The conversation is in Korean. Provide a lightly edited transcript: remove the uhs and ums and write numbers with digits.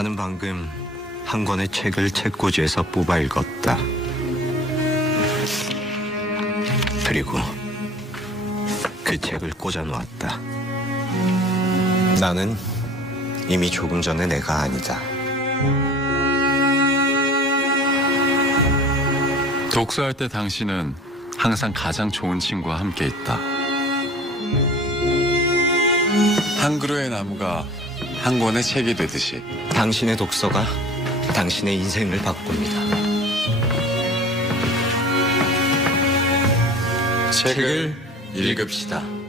나는 방금 한 권의 책을 책꽂이에서 뽑아 읽었다. 그리고 그 책을 꽂아 놓았다. 나는 이미 조금 전에 내가 아니다. 독서할 때 당신은 항상 가장 좋은 친구와 함께 있다. 한 그루의 나무가 한 권의 책이 되듯이 당신의 독서가 당신의 인생을 바꿉니다. 책을 읽읍시다.